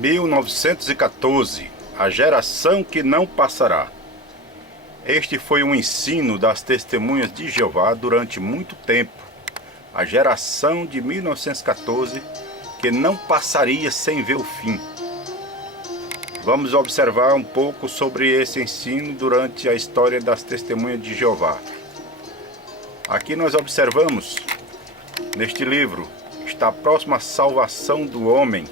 1914, a geração que não passará. Este foi um ensino das testemunhas de Jeová durante muito tempo. A geração de 1914 que não passaria sem ver o fim. Vamos observar um pouco sobre esse ensino durante a história das testemunhas de Jeová. Aqui nós observamos, neste livro, está a próxima salvação do homem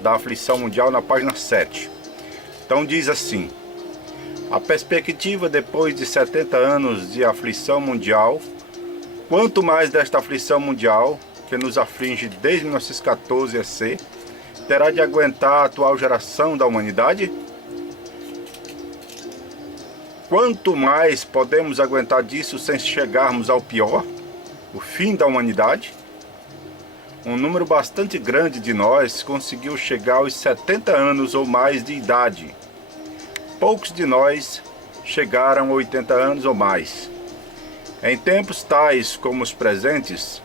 da aflição mundial na página 7. Então diz assim: a perspectiva depois de 70 anos de aflição mundial, quanto mais desta aflição mundial, que nos aflige desde 1914 EC, terá de aguentar a atual geração da humanidade? Quanto mais podemos aguentar disso sem chegarmos ao pior, o fim da humanidade? Um número bastante grande de nós conseguiu chegar aos 70 anos ou mais de idade. Poucos de nós chegaram a 80 anos ou mais. Em tempos tais como os presentes,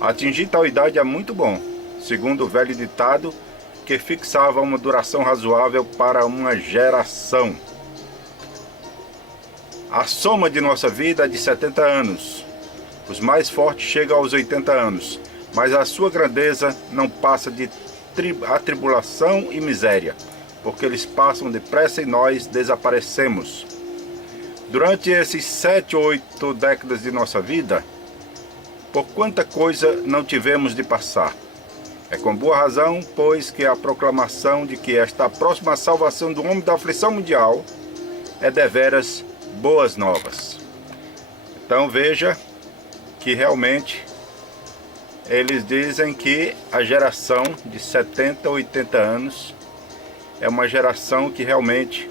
atingir tal idade é muito bom, segundo o velho ditado que fixava uma duração razoável para uma geração. A soma de nossa vida é de 70 anos. Os mais fortes chegam aos 80 anos, mas a sua grandeza não passa de atribulação e miséria, porque eles passam depressa e nós desaparecemos. Durante esses 7 ou 8 décadas de nossa vida, por quanta coisa não tivemos de passar? É com boa razão, pois, que a proclamação de que esta próxima salvação do homem da aflição mundial é deveras boas novas. Então veja que realmente eles dizem que a geração de 70 ou 80 anos é uma geração que realmente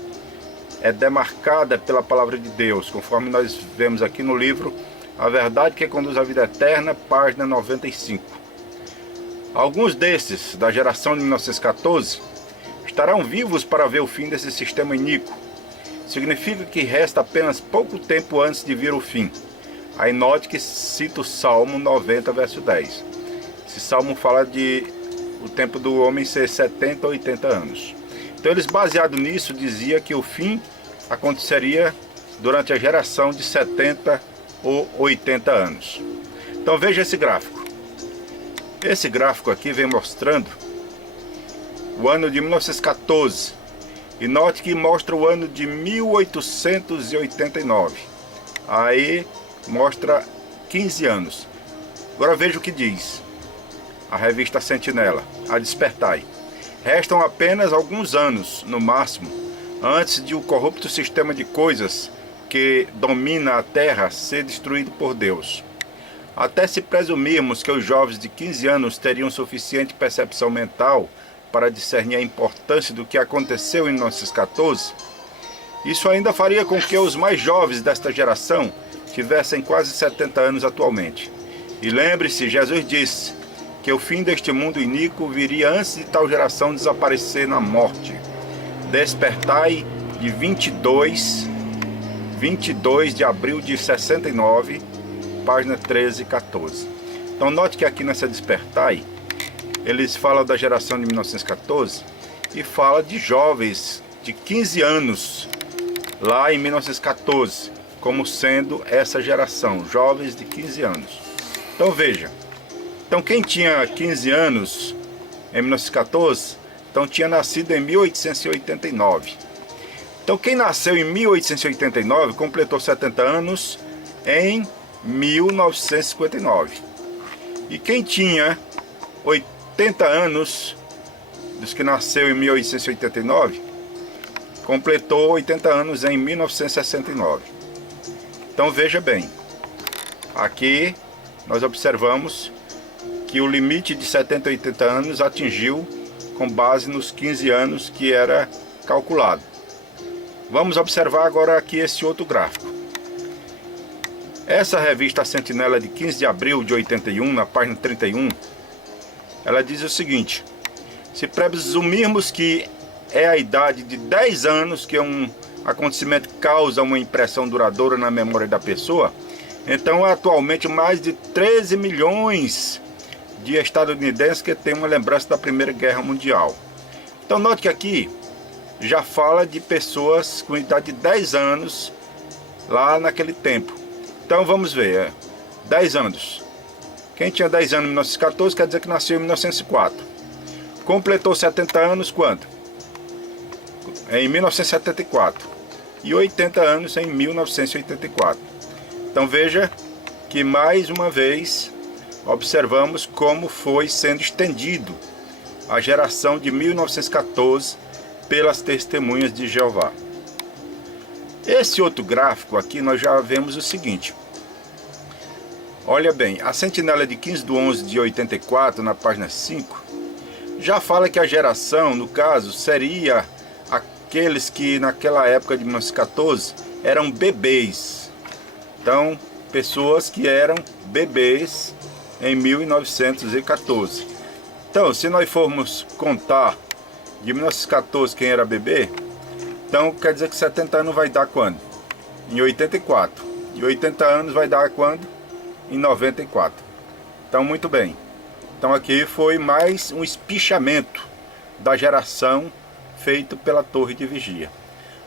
é demarcada pela palavra de Deus, conforme nós vemos aqui no livro A Verdade que Conduz à Vida Eterna, página 95. Alguns desses, da geração de 1914, estarão vivos para ver o fim desse sistema iníquo. Significa que resta apenas pouco tempo antes de vir o fim. Aí note que cita o Salmo 90, verso 10. Esse salmo fala de o tempo do homem ser 70 ou 80 anos. Então eles, baseado nisso, diziam que o fim aconteceria durante a geração de 70 ou 80 anos. Então veja esse gráfico. Esse gráfico aqui vem mostrando o ano de 1914. E note que mostra o ano de 1889. Aí mostra 15 anos. Agora veja o que diz a revista Sentinela, a Despertai. Restam apenas alguns anos, no máximo, antes de o corrupto sistema de coisas que domina a Terra ser destruído por Deus. Até se presumirmos que os jovens de 15 anos teriam suficiente percepção mental para discernir a importância do que aconteceu em 1914, isso ainda faria com que os mais jovens desta geração tivessem quase 70 anos atualmente. E lembre-se, Jesus disse que o fim deste mundo iníquo viria antes de tal geração desaparecer na morte. Despertai de 22 de abril de 69, página 13 e 14. Então note que aqui nessa Despertai, eles falam da geração de 1914 e fala de jovens de 15 anos lá em 1914, como sendo essa geração, jovens de 15 anos. Então veja, então quem tinha 15 anos em 1914, então tinha nascido em 1889. Então quem nasceu em 1889 completou 70 anos em 1959. E quem tinha 80 anos, dos que nasceu em 1889, completou 80 anos em 1969. Então veja bem, aqui nós observamos que o limite de 70 a 80 anos atingiu com base nos 15 anos que era calculado. Vamos observar agora aqui esse outro gráfico. Essa revista Sentinela de 15 de abril de 81, na página 31, ela diz o seguinte: se presumirmos que é a idade de 10 anos que um acontecimento causa uma impressão duradoura na memória da pessoa, então há atualmente mais de 13 milhões de estadunidenses que têm uma lembrança da Primeira Guerra Mundial. Então note que aqui já fala de pessoas com idade de 10 anos lá naquele tempo. Então vamos ver, 10 anos. Quem tinha 10 anos em 1914 quer dizer que nasceu em 1904. Completou 70 anos quando? Em 1974. E 80 anos em 1984. Então veja que mais uma vez observamos como foi sendo estendido a geração de 1914 pelas testemunhas de Jeová. Esse outro gráfico aqui nós já vemos o seguinte. Olha bem, a sentinela de 15/11 de 84, na página 5, já fala que a geração, no caso, seria aqueles que naquela época de 1914 eram bebês. Então, pessoas que eram bebês em 1914. Então, se nós formos contar de 1914 quem era bebê, então quer dizer que 70 anos vai dar quando? Em 84. E 80 anos vai dar quando? Em 94. Então, muito bem. Então aqui foi mais um espichamento da geração feito pela torre de vigia.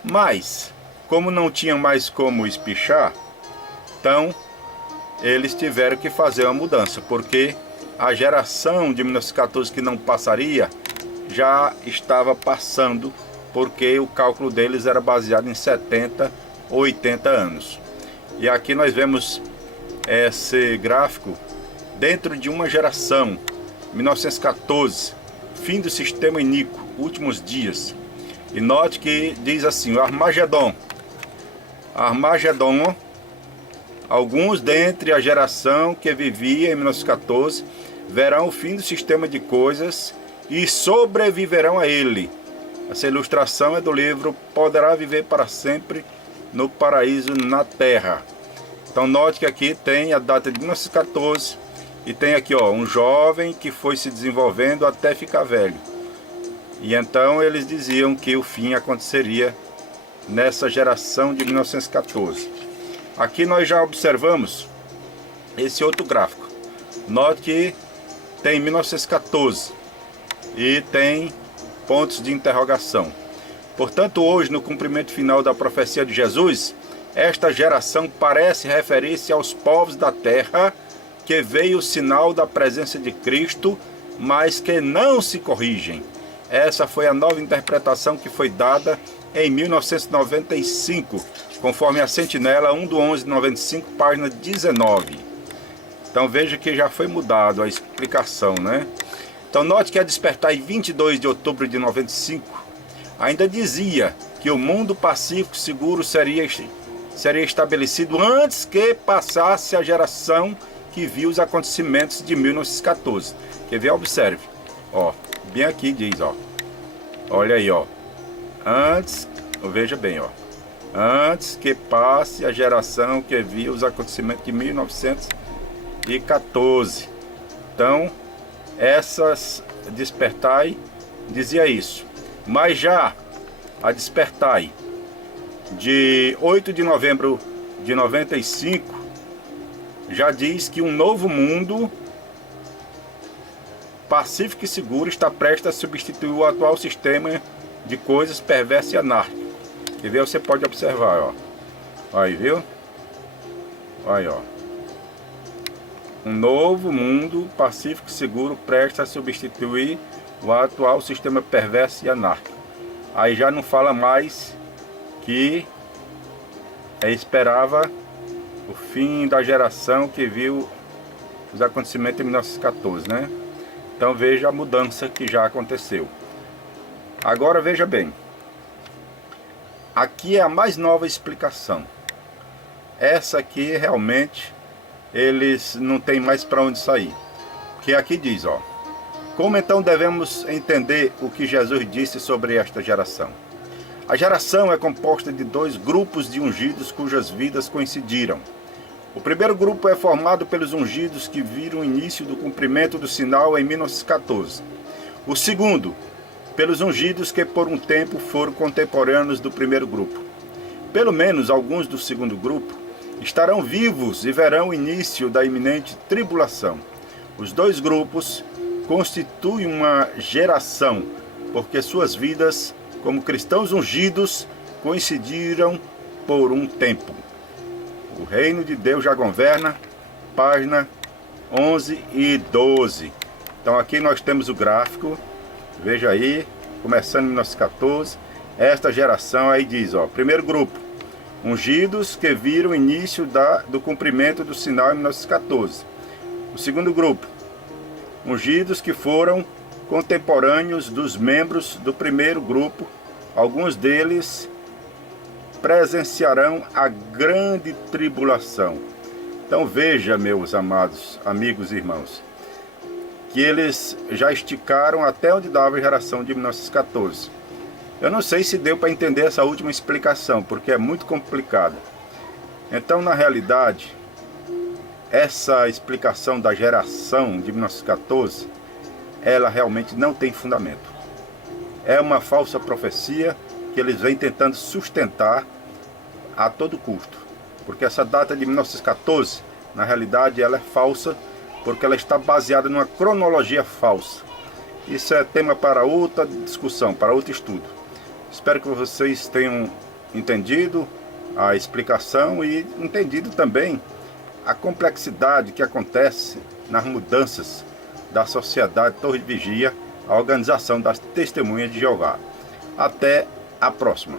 Mas, como não tinha mais como espichar, então eles tiveram que fazer uma mudança, porque a geração de 1914 que não passaria já estava passando, porque o cálculo deles era baseado em 70 ou 80 anos. E aqui nós vemos esse gráfico dentro de uma geração, 1914, fim do sistema iníquo, últimos dias. E note que diz assim, o Armagedon, alguns dentre a geração que vivia em 1914 verão o fim do sistema de coisas e sobreviverão a ele. Essa ilustração é do livro Poderá Viver para Sempre no Paraíso na Terra. Então note que aqui tem a data de 1914 e tem aqui um jovem que foi se desenvolvendo até ficar velho. E então eles diziam que o fim aconteceria nessa geração de 1914. Aqui nós já observamos esse outro gráfico. Note que tem 1914 e tem pontos de interrogação. Portanto, hoje, no cumprimento final da profecia de Jesus, esta geração parece referir-se aos povos da terra que veio o sinal da presença de Cristo, mas que não se corrigem. Essa foi a nova interpretação que foi dada em 1995, conforme a Sentinela 1/11/95, página 19. Então veja que já foi mudado a explicação, né? Então note que a Despertar em 22 de outubro de 95 ainda dizia que o mundo pacífico seguro seria estabelecido antes que passasse a geração que viu os acontecimentos de 1914. Quer ver? Observe. Bem aqui diz, olha aí, antes, veja bem, antes que passe a geração que viu os acontecimentos de 1914. Então, essas Despertai dizia isso. Mas já a Despertai de 8 de novembro de 95 já diz que um novo mundo pacífico e seguro está prestes a substituir o atual sistema de coisas perverso e anárquico. Quer ver? Você pode observar, aí, viu? Aí, um novo mundo pacífico e seguro prestes a substituir o atual sistema perverso e anárquico. Aí já não fala mais que esperava o fim da geração que viu os acontecimentos em 1914, né? Então veja a mudança que já aconteceu. Agora veja bem, aqui é a mais nova explicação. Essa aqui realmente eles não têm mais para onde sair. Que aqui diz, como então devemos entender o que Jesus disse sobre esta geração? A geração é composta de dois grupos de ungidos cujas vidas coincidiram. O primeiro grupo é formado pelos ungidos que viram o início do cumprimento do sinal em 1914. O segundo, pelos ungidos que por um tempo foram contemporâneos do primeiro grupo. Pelo menos alguns do segundo grupo estarão vivos e verão o início da iminente tribulação. Os dois grupos constituem uma geração, porque suas vidas, como cristãos ungidos, coincidiram por um tempo. O reino de Deus já governa, página 11 e 12. Então aqui nós temos o gráfico, veja aí, começando em 1914, esta geração aí diz, ó, primeiro grupo, ungidos que viram o início do cumprimento do sinal em 1914. O segundo grupo, ungidos que foram contemporâneos dos membros do primeiro grupo, alguns deles presenciarão a grande tribulação. Então veja, meus amados amigos e irmãos, que eles já esticaram até onde dava a geração de 1914. Eu não sei se deu para entender essa última explicação, porque é muito complicada. Então, na realidade, essa explicação da geração de 1914, ela realmente não tem fundamento. É uma falsa profecia que eles vêm tentando sustentar a todo custo. Porque essa data de 1914, na realidade, ela é falsa, porque ela está baseada numa cronologia falsa. Isso é tema para outra discussão, para outro estudo. Espero que vocês tenham entendido a explicação e entendido também a complexidade que acontece nas mudanças da Sociedade Torre de Vigia, a organização das Testemunhas de Jeová. Até a próxima.